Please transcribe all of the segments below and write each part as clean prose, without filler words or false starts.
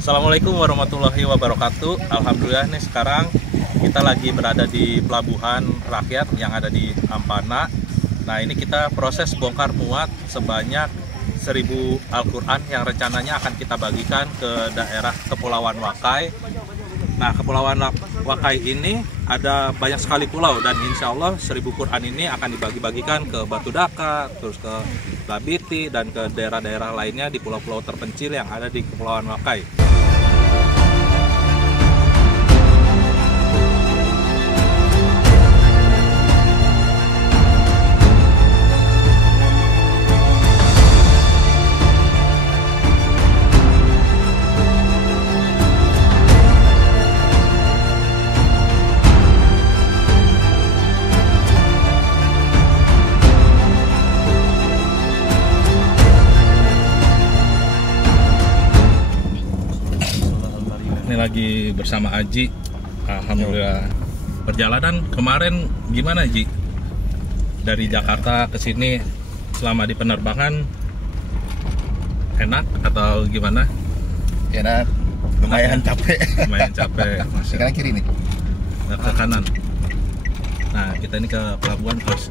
Assalamualaikum warahmatullahi wabarakatuh. Alhamdulillah nih sekarang kita lagi berada di pelabuhan rakyat yang ada di Ampana. Nah ini kita proses bongkar muat sebanyak 1000 Al-Quran yang rencananya akan kita bagikan ke daerah Kepulauan Wakai. Nah Kepulauan Wakai ini ada banyak sekali pulau dan insya Allah 1000 Quran ini akan dibagi-bagikan ke Batu Daka, terus ke Labiti dan ke daerah-daerah lainnya di pulau-pulau terpencil yang ada di Kepulauan Wakai. Ini lagi bersama Aji. Alhamdulillah. Perjalanan kemarin gimana Ji? Dari Jakarta ke sini selama di penerbangan enak atau gimana? Enak, lumayan capek. Lumayan capek. Sekarang kiri nih. Ke kanan. Nah, kita ini ke pelabuhan terus.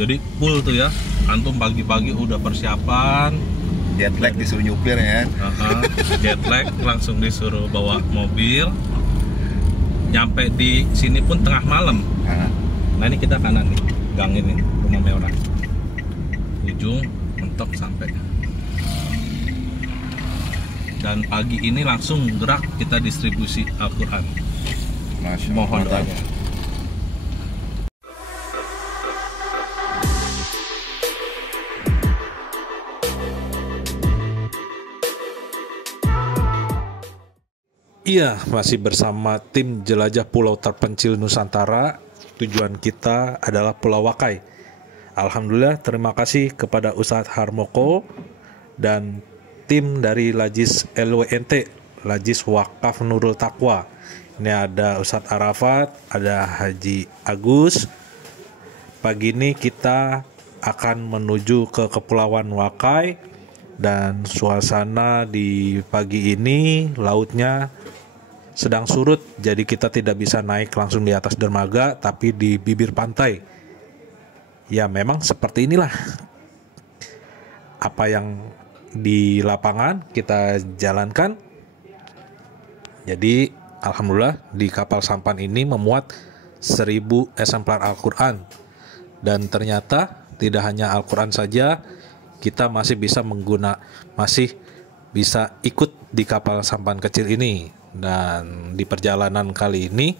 Jadi full tuh ya. Antum pagi-pagi udah persiapan. Jet lag disuruh nyupir ya. Jet lag langsung disuruh bawa mobil. Nyampe di sini pun tengah malam. Nah ini kita kanan nih, gang ini, rumah mewah. Ujung mentok sampai. Dan pagi ini langsung gerak kita distribusi Al-Quran. Mohon doanya. Iya, masih bersama tim jelajah pulau terpencil Nusantara. Tujuan kita adalah Pulau Wakai. Alhamdulillah, terima kasih kepada Ustadz Harmoko dan tim dari Lajis LWNT, Lajis Wakaf Nurul Taqwa. Ini ada Ustadz Arafat, ada Haji Agus. Pagi ini kita akan menuju ke Kepulauan Wakai dan suasana di pagi ini lautnya sedang surut, jadi kita tidak bisa naik langsung di atas dermaga, tapi di bibir pantai. Ya memang seperti inilah apa yang di lapangan kita jalankan. Jadi alhamdulillah di kapal sampan ini memuat 1000 eksemplar Al-Quran. Dan ternyata tidak hanya Al-Quran saja, kita masih bisa ikut di kapal sampan kecil ini. Dan di perjalanan kali ini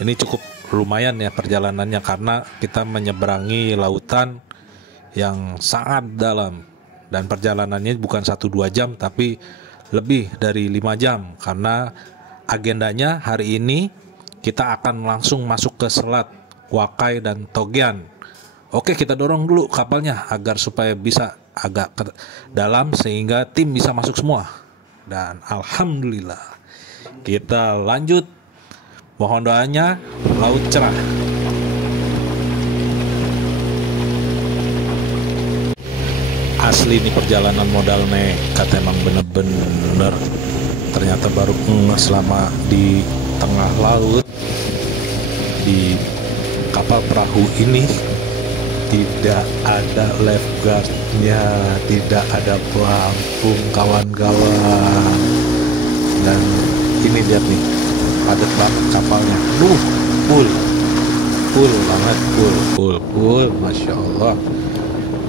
cukup lumayan ya perjalanannya, karena kita menyeberangi lautan yang sangat dalam dan perjalanannya bukan 1-2 jam tapi lebih dari 5 jam, karena agendanya hari ini kita akan langsung masuk ke Selat Wakai dan Togian. Oke, kita dorong dulu kapalnya agar supaya bisa agak ke dalam sehingga tim bisa masuk semua. Dan alhamdulillah kita lanjut. Mohon doanya, laut cerah. Asli ini perjalanan modal nekat, emang bener-bener. Ternyata baru selama di tengah laut di kapal perahu ini tidak ada lifeguardnya, tidak ada pelampung kawan-kawan. Dan ini lihat nih, padat banget kapalnya. Full banget, full, masya Allah.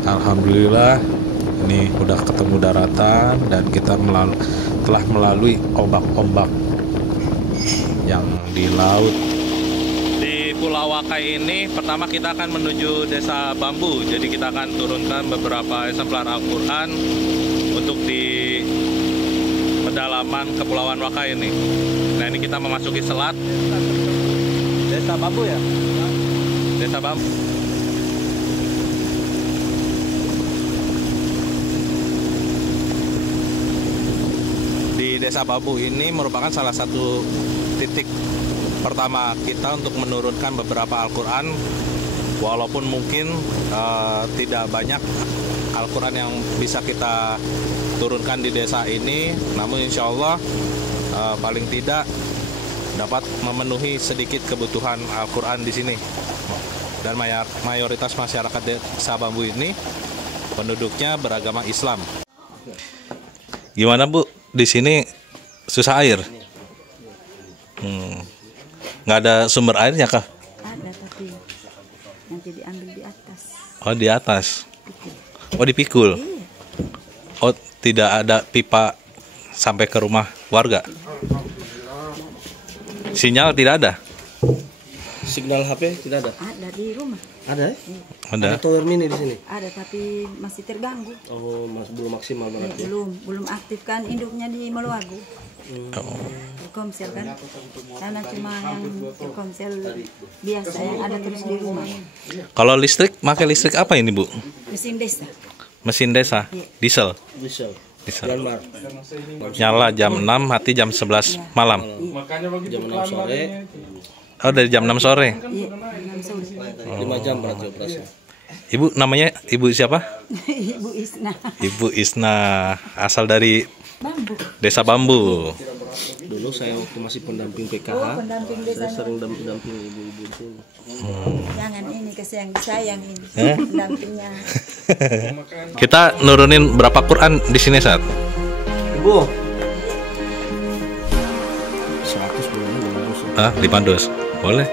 Alhamdulillah, ini udah ketemu daratan dan kita telah melalui ombak-ombak yang di laut. Pulau Wakai ini pertama kita akan menuju Desa Bambu, jadi kita akan turunkan beberapa eksemplar Al-Quran untuk di pedalaman Kepulauan Wakai ini. Nah ini kita memasuki selat Desa Bambu ya, Desa Bambu. Di Desa Bambu ini merupakan salah satu titik pertama kita untuk menurunkan beberapa Al-Quran, walaupun mungkin tidak banyak Al-Quran yang bisa kita turunkan di desa ini. Namun insya Allah paling tidak dapat memenuhi sedikit kebutuhan Al-Quran di sini. Dan mayoritas masyarakat desa Bambu ini penduduknya beragama Islam. Gimana Bu? Di sini susah air? Nggak ada sumber airnya kah? Ada, tapi nanti diambil di atas. Oh, di atas. Pikir. Oh, dipikul. Iya. Oh, tidak ada pipa sampai ke rumah warga. Sinyal tidak ada. Signal HP tidak ada. Ada di rumah. Ada ya? Ada. Tower mini di sini. Ada, tapi masih terganggu. Oh, belum maksimal berarti. Belum aktif kan induknya di Meluagu. Oh. Telkomsel kan. Karena cuma yang Telkomsel biasa yang ada terus di rumah. Kalau listrik, pakai listrik apa ini Bu? Mesin desa. Mesin desa, diesel. Bisa. Diesel. Janmar. Nyala jam 6, mati jam 11 malam. Jam 6 sore. Oh, dari jam 6 sore. Iya, 6 sore. 5 jam berarti operasi. Ibu namanya Ibu siapa? Ibu Isna. Ibu Isna, asal dari Bambu. Desa Bambu. Dulu saya waktu masih pendamping PKH, Oh, pendamping saya desanya. sering damping ibu-ibu di sini. Jangan ini sayang ini. Pendampingnya. Kita nurunin berapa Quran di sini saat? Ibu. 100 bulannya bagus. Ah, 5 dus. Boleh. 100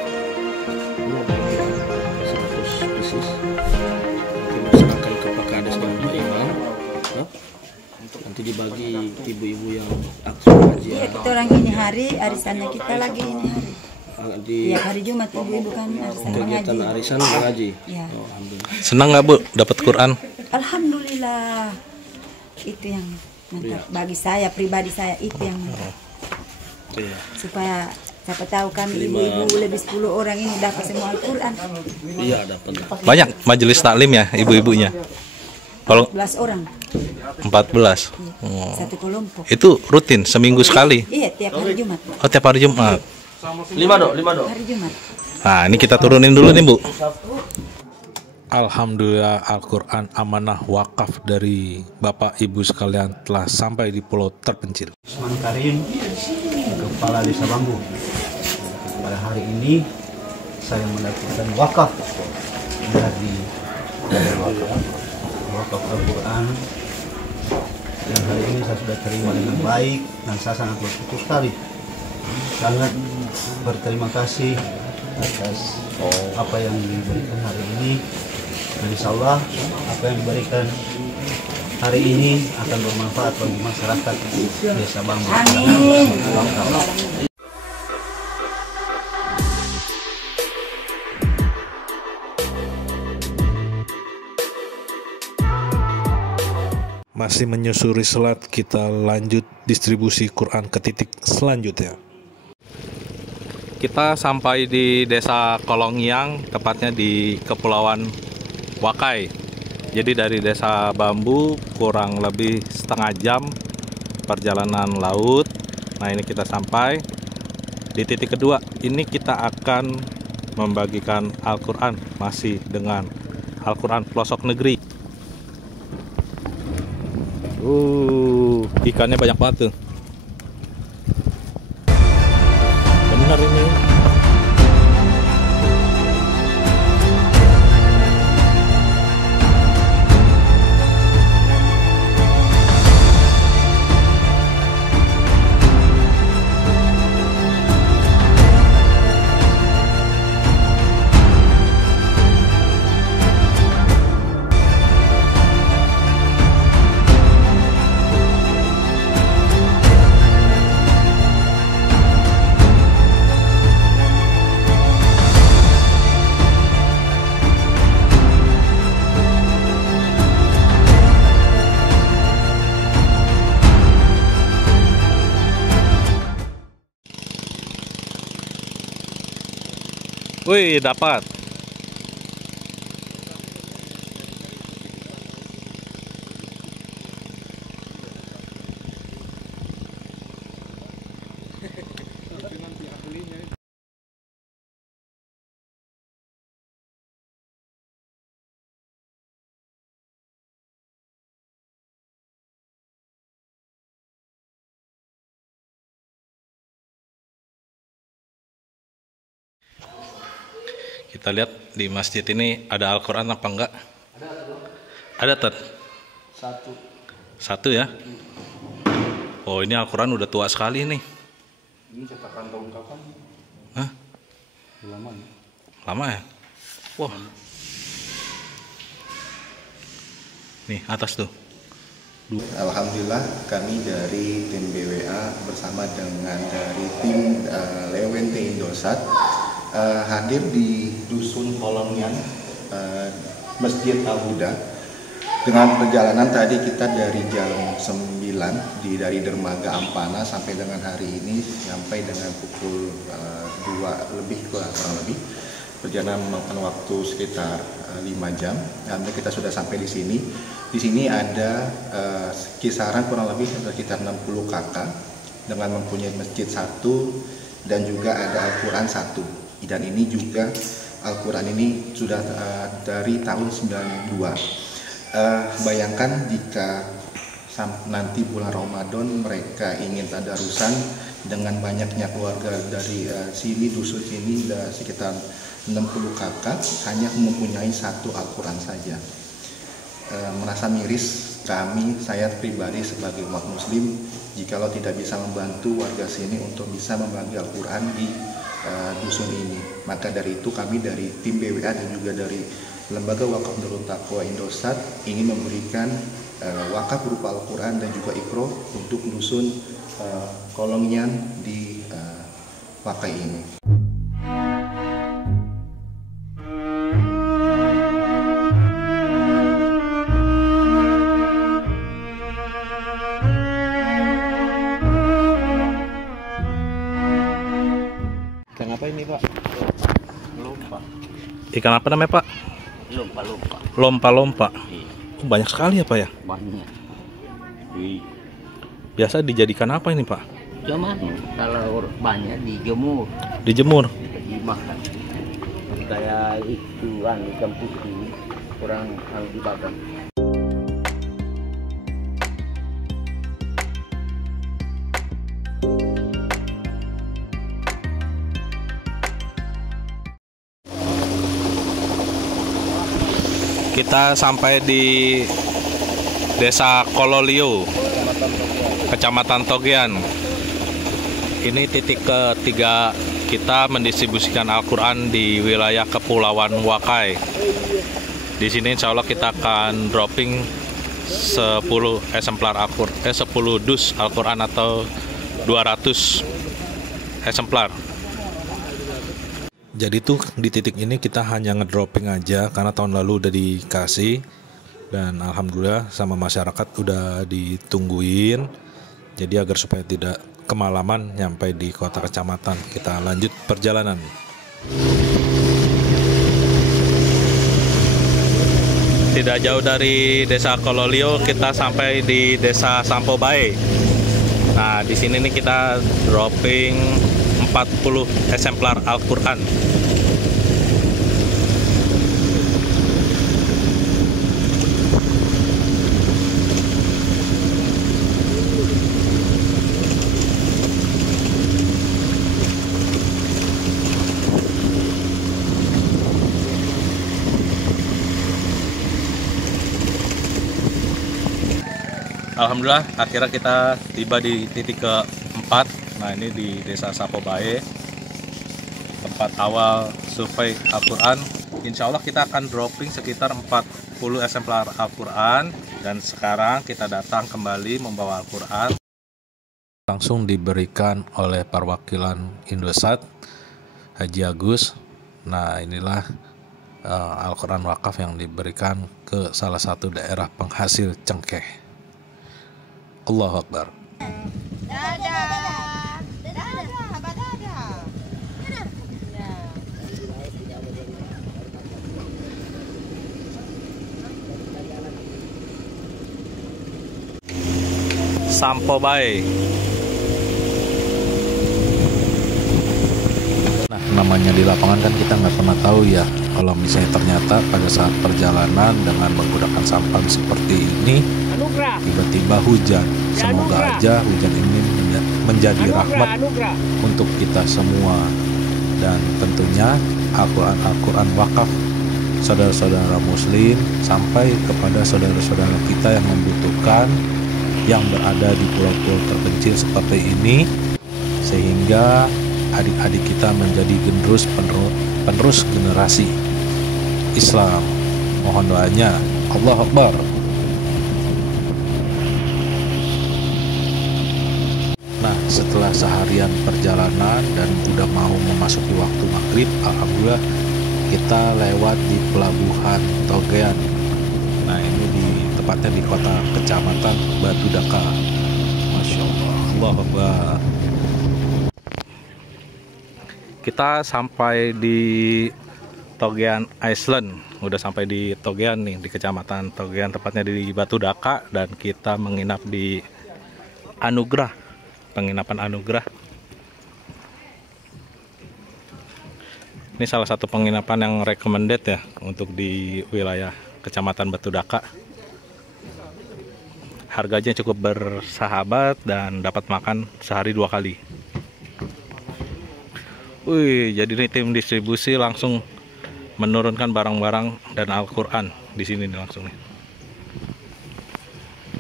pieces. Nanti diserahkan ke Pak Kades dan Pak Imam. Nanti dibagi ibu-ibu yang aktif ngaji. Iya, kita orang ini hari arisannya kita lagi ini hari. Di Iya, hari Jumat ibu-ibu kan arisan kegiatan mengaji. arisan mengaji. Iya. Oh, alhamdulillah. Senang nggak Bu dapat Quran? Alhamdulillah. Itu yang mantap. Bagi saya pribadi saya itu yang mantap. Iya. Supaya siapa tahu kan ibu-ibu lebih 10 orang ini dapat semua Al-Quran. Iya, dapat. Banyak majelis taklim ya ibu-ibunya. Kalau 11 orang. 14. Iya. Satu kelompok. Itu rutin seminggu sekali. Iya, tiap hari Jumat. Oh, tiap hari Jumat. 5 dok. Hari Jumat. Nah, ini kita turunin dulu nih Bu. Alhamdulillah Al-Quran amanah wakaf dari Bapak Ibu sekalian telah sampai di pulau terpencil. Usman Karim, Kepala Desa Bambu. Pada hari ini saya mendapatkan wakaf dari wakaf Al-Quran yang hari ini saya sudah terima dengan baik dan saya sangat bersyukur sekali. Sangat berterima kasih atas apa yang diberikan hari ini. Dan insya Allah apa yang diberikan hari ini akan bermanfaat bagi masyarakat Desa Bambu. Amin. Masih menyusuri selat, kita lanjut distribusi Quran ke titik selanjutnya. Kita sampai di Desa Kolongyang, tepatnya di Kepulauan Wakai. Jadi dari Desa Bambu kurang lebih setengah jam perjalanan laut. Nah, ini kita sampai di titik kedua. Ini kita akan membagikan Al-Quran masih dengan Al-Quran pelosok negeri. Ikannya banyak banget tuh. Benar ini. Wih, dapat. Kita lihat di masjid ini ada Al-Quran apa enggak? Ada, Ted? Satu ya? Oh, ini Al-Quran udah tua sekali nih. Ini cetakan tahun kapan? Hah? Lama ya? Lama ya? Wah. Nih, atas tuh. Alhamdulillah kami dari tim BWA bersama dengan dari tim Lewente Indosat hadir di Dusun Kolongian Masjid Al-Huda. Dengan perjalanan tadi kita dari jam 9 dari dermaga Ampana sampai dengan hari ini sampai dengan pukul 2 lebih kurang lebih. Perjalanan memakan waktu sekitar 5 jam. Alhamdulillah kita sudah sampai di sini. Di sini ada kisaran kurang lebih sekitar 60 kakak dengan mempunyai masjid satu dan juga ada Al-Quran satu. Dan ini juga Al-Quran ini sudah dari tahun 92. Bayangkan jika nanti bulan Ramadan mereka ingin tadarusan dengan banyaknya keluarga dari sini, dusun sini sekitar 60 kakak hanya mempunyai satu Al-Quran saja. Merasa miris saya pribadi sebagai umat muslim jikalau tidak bisa membantu warga sini untuk bisa membagi Al-Quran di dusun ini. Maka dari itu kami dari tim BWA dan juga dari Lembaga Wakaf Darut Taqwa Indosat ingin memberikan wakaf berupa Al-Quran dan juga Iqro untuk dusun Kolongian di Wakai ini. Ikan apa ini, Pak? Lompa. Ikan apa namanya, Pak? Lompa. Lompa-lompa. Oh, banyak sekali ya, Pak ya? Banyak. Biasa dijadikan apa ini, Pak? Cuman kalau banyak dijemur, Dijemur. dimakan. Kayak itu ikan putih kurang harus dibakar. Kita sampai di Desa Kololio, Kecamatan Togian. Ini titik ketiga kita mendistribusikan Al-Quran di wilayah Kepulauan Wakai. Di sini insya Allah kita akan dropping 10 eksemplar Al-Quran, 10 dus Al-Quran atau 200 eksemplar. Jadi tuh di titik ini kita hanya ngedropping aja karena tahun lalu udah dikasih dan alhamdulillah sama masyarakat udah ditungguin. Jadi agar supaya tidak kemalaman nyampe di kota kecamatan, kita lanjut perjalanan. Tidak jauh dari Desa Kololio kita sampai di Desa Sampobae. Nah, di sini nih kita dropping 40 eksemplar Al-Quran. Alhamdulillah akhirnya kita tiba di titik keempat. Nah, ini di Desa Sampobae, tempat awal survei Al-Quran. Insya Allah kita akan dropping sekitar 40 eksemplar Al-Quran. Dan sekarang kita datang kembali membawa Al-Quran. Langsung diberikan oleh perwakilan Indosat, Haji Agus. Nah, inilah Al-Quran wakaf yang diberikan ke salah satu daerah penghasil cengkeh. Allahu Akbar. Sampobae. Nah, namanya di lapangan kan kita nggak pernah tahu ya. Kalau misalnya ternyata pada saat perjalanan dengan menggunakan sampan seperti ini, tiba-tiba hujan. Semoga aja hujan ini menjadi rahmat untuk kita semua. Dan tentunya Al-Quran wakaf saudara-saudara muslim sampai kepada saudara-saudara kita yang membutuhkan, yang berada di pulau-pulau terpencil seperti ini, sehingga adik-adik kita menjadi penerus generasi Islam. Mohon doanya. Allahu Akbar. Nah, setelah seharian perjalanan dan udah mau memasuki waktu maghrib, alhamdulillah kita lewat di pelabuhan Togean. Nah, ini tepatnya di kota kecamatan Batu Daka. Masya Allah. Allahu Akbar. Kita sampai di Togean Island. Udah sampai di Togean nih, di kecamatan Togean, tepatnya di Batu Daka, dan kita menginap di Anugrah, penginapan Anugrah. Ini salah satu penginapan yang recommended ya untuk di wilayah kecamatan Batu Daka. Harganya cukup bersahabat dan dapat makan sehari 2 kali. Wih, jadi nih tim distribusi langsung menurunkan barang-barang dan Al-Quran di sini nih langsung nih.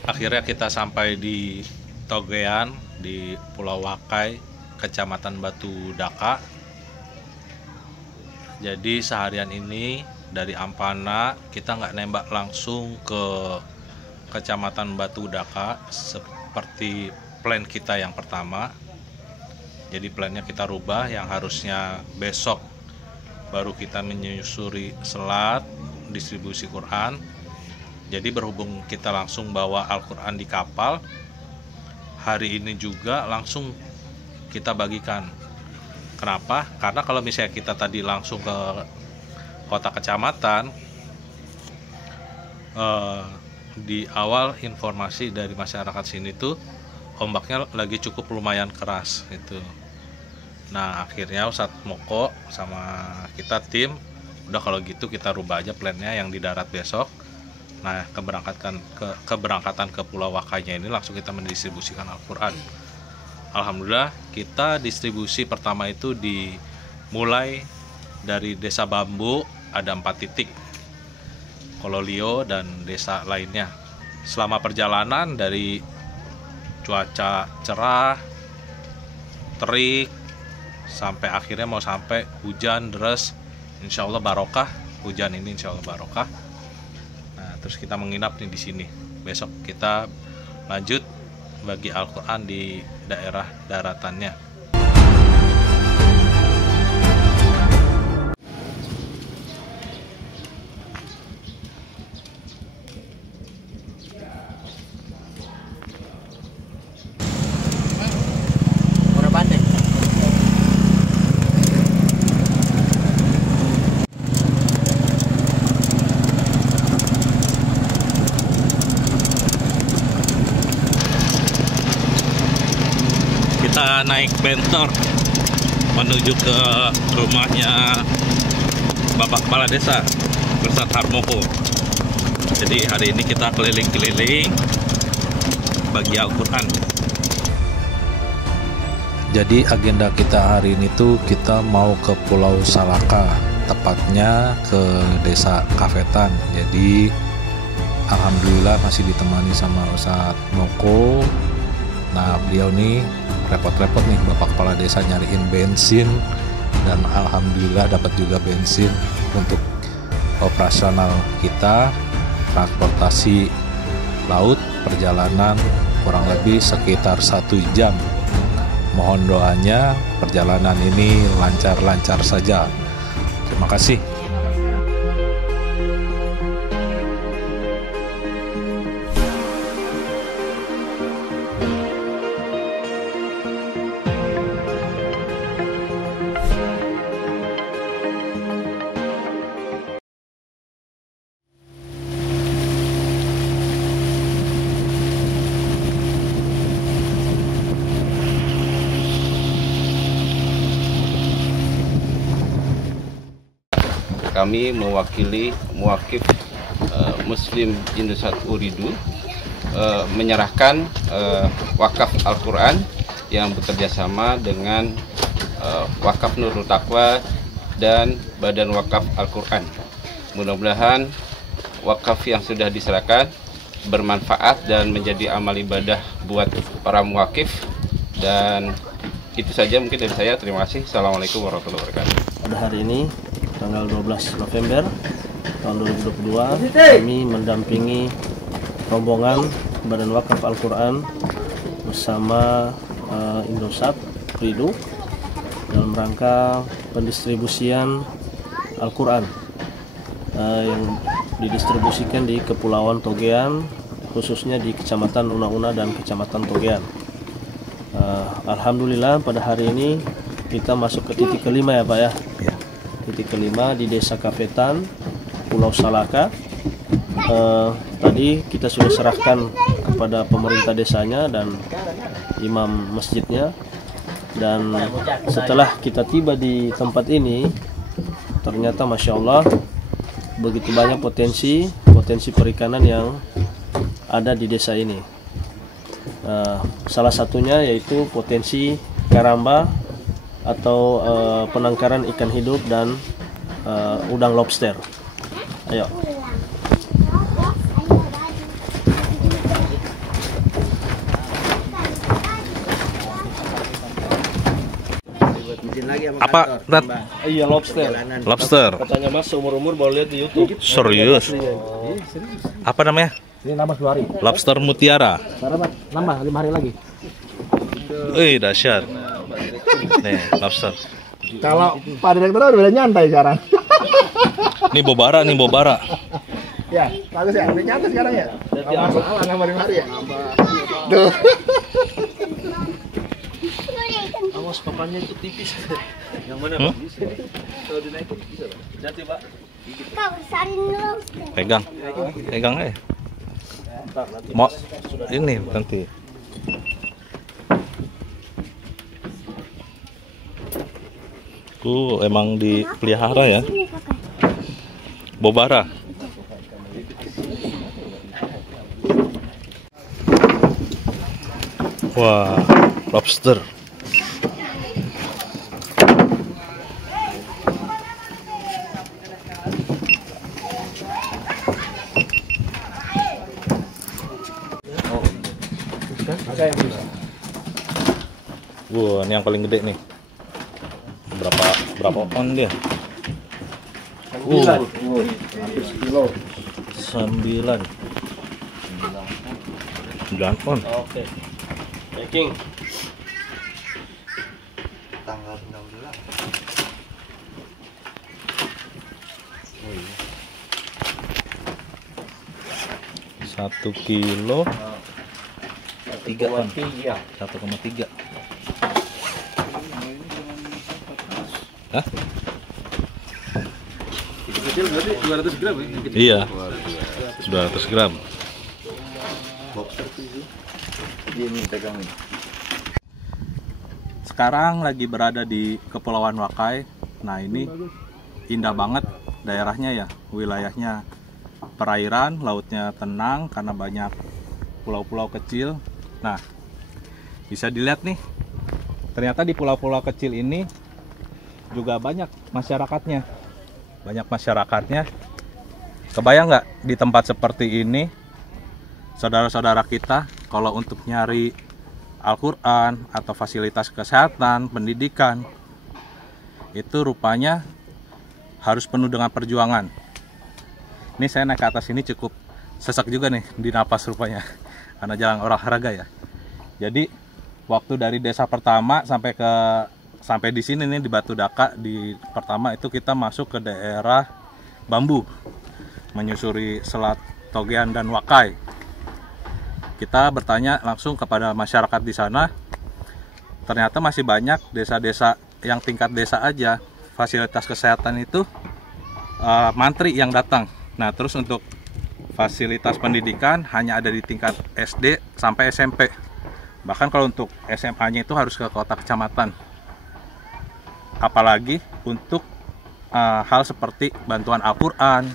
Akhirnya kita sampai di Togean di Pulau Wakai, Kecamatan Batu Daka. Jadi seharian ini dari Ampana kita nggak nembak langsung ke Kecamatan Batu Daka seperti plan kita yang pertama. Jadi plannya kita rubah, yang harusnya besok baru kita menyusuri selat distribusi Quran. Jadi berhubung kita langsung bawa Al-Quran di kapal, hari ini juga langsung kita bagikan. Kenapa? Karena kalau misalnya kita tadi langsung ke kota kecamatan, di awal informasi dari masyarakat sini tuh ombaknya lagi cukup lumayan keras gitu. Nah, akhirnya Ustadz Moko sama kita tim, udah kalau gitu kita rubah aja plannya yang di darat besok. Nah, keberangkatan ke Pulau Wakainya ini langsung kita mendistribusikan Al-Quran. Alhamdulillah, kita distribusi pertama itu dimulai dari Desa Bambu, ada 4 titik, Kololio dan desa lainnya. Selama perjalanan dari cuaca cerah, terik, sampai akhirnya mau sampai hujan deras, insya Allah barokah. Hujan ini insya Allah barokah. Nah, terus kita menginap nih di sini. Besok kita lanjut bagi Al-Quran di daerah daratannya. Kita naik bentor menuju ke rumahnya Bapak Kepala Desa Ustadz Harmoko. Jadi hari ini kita keliling-keliling bagi Al-Quran. Jadi agenda kita hari ini tuh kita mau ke Pulau Salaka, tepatnya ke Desa Kafetan. Jadi alhamdulillah masih ditemani sama Ustadz Moko. Nah, beliau nih repot-repot nih Bapak Kepala Desa nyariin bensin, dan alhamdulillah dapat juga bensin untuk operasional kita transportasi laut. Perjalanan kurang lebih sekitar 1 jam. Mohon doanya perjalanan ini lancar-lancar saja. Terima kasih. Kami mewakili muwakif Muslim Indosat Uridu menyerahkan wakaf Al-Quran yang bekerja sama dengan wakaf Nurul Taqwa dan Badan Wakaf Al-Quran. Mudah-mudahan wakaf yang sudah diserahkan bermanfaat dan menjadi amal ibadah buat para muwakif. Dan itu saja mungkin dari saya. Terima kasih. Assalamualaikum warahmatullahi wabarakatuh. Pada hari ini tanggal 12 November tahun 2022 kami mendampingi rombongan Badan Wakaf Al-Quran bersama Indosat Ridu dalam rangka pendistribusian Al-Quran yang didistribusikan di Kepulauan Togean, khususnya di Kecamatan Una-Una dan Kecamatan Togean. Alhamdulillah pada hari ini kita masuk ke titik kelima ya Pak ya. Titik kelima di Desa Kapetan, Pulau Salaka. Tadi kita sudah serahkan kepada pemerintah desanya dan imam masjidnya. Dan setelah kita tiba di tempat ini, ternyata Masya Allah begitu banyak potensi perikanan yang ada di desa ini. Salah satunya yaitu potensi karamba atau penangkaran ikan hidup dan udang lobster. Ayo. Apa, Rat? Iya, lobster. Lobster. Katanya Mas seumur-umur baru lihat di YouTube. Serius? Apa namanya? Ini nambah 2 hari. Lobster mutiara. Nambah 5 hari lagi. Wih, dahsyat. Nih, lobster. Kalau Pak Direktur udah nyantai sekarang. Ini bobara, nih bobara. Ya, bagus ya. Udah nyantai sekarang ya. Masalah nambah 5 hari ya. Tuh. Awas papannya itu tipis. Yang mana Pak? Kalau dinaikin bisa Pak. Nanti Pak. Pegang. Pegang aja. Mau ini nanti. Emang dipelihara ya. Bobara. Wah, lobster. Wah, ini yang paling gede nih. Berapa on dia? 9 kilo. 9 on. Oke. Packing. Tanggal 16. 1 kilo 3 on. 1,3. Hah? Kecil berarti 200 gram ya? Iya. 200 gram. Sekarang lagi berada di Kepulauan Wakai. Nah, ini indah banget daerahnya ya, wilayahnya perairan, lautnya tenang karena banyak pulau-pulau kecil. Nah, bisa dilihat nih, ternyata di pulau-pulau kecil ini juga banyak masyarakatnya. Kebayang nggak di tempat seperti ini, saudara-saudara kita, kalau untuk nyari Al-Quran atau fasilitas kesehatan, pendidikan, itu rupanya harus penuh dengan perjuangan. Ini saya naik ke atas ini cukup sesak juga nih di napas rupanya, karena jarang olahraga ya. Jadi waktu dari desa pertama sampai di sini nih di Batu Daka di pertama itu kita masuk ke daerah Bambu, menyusuri Selat Togean dan Wakai. Kita bertanya langsung kepada masyarakat di sana. Ternyata masih banyak desa-desa yang tingkat desa aja fasilitas kesehatan itu mantri yang datang. Nah, terus untuk fasilitas pendidikan hanya ada di tingkat SD sampai SMP. Bahkan kalau untuk SMA-nya itu harus ke kota kecamatan. Apalagi untuk hal seperti bantuan Al-Quran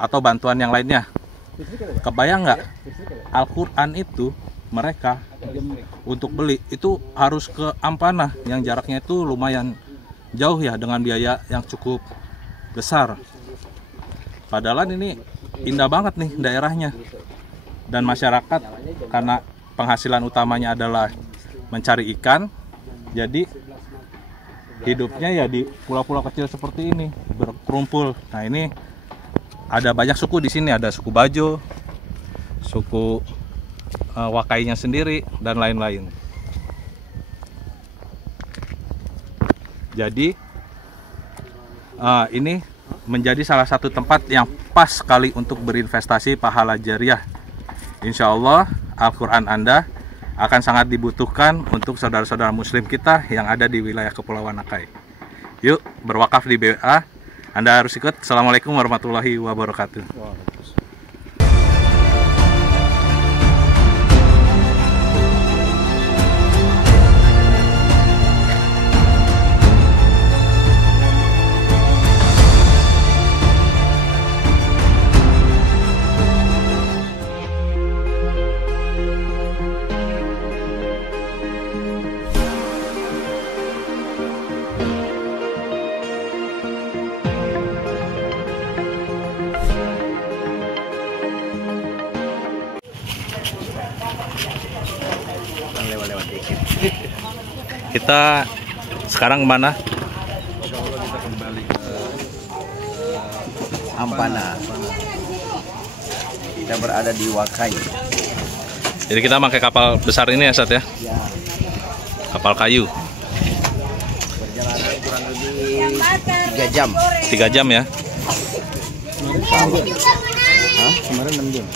atau bantuan yang lainnya. Kebayang nggak? Al-Quran itu mereka untuk beli itu harus ke Ampana yang jaraknya itu lumayan jauh ya dengan biaya yang cukup besar. Padahal ini indah banget nih daerahnya. Dan masyarakat karena penghasilan utamanya adalah mencari ikan, jadi hidupnya ya di pulau-pulau kecil seperti ini, berkumpul. Nah, ini ada banyak suku di sini, ada suku Bajo, suku Wakainya sendiri, dan lain-lain. Jadi ini menjadi salah satu tempat yang pas sekali untuk berinvestasi pahala jariah. Insya Allah Al-Quran Anda akan sangat dibutuhkan untuk saudara-saudara muslim kita yang ada di wilayah Kepulauan Akai. Yuk berwakaf di BWA. Anda harus ikut. Assalamualaikum warahmatullahi wabarakatuh. Lewat-lewat dikit. Kita sekarang kemana? Insya Allah kita kembali ke Ampana. Kita berada di Wakai. Jadi kita pakai kapal besar ini ya, Sat ya? Ya, Kapal kayu. perjalanan kurang lebih 3 jam. 3 jam ya? Hah? Kemarin 6 jam.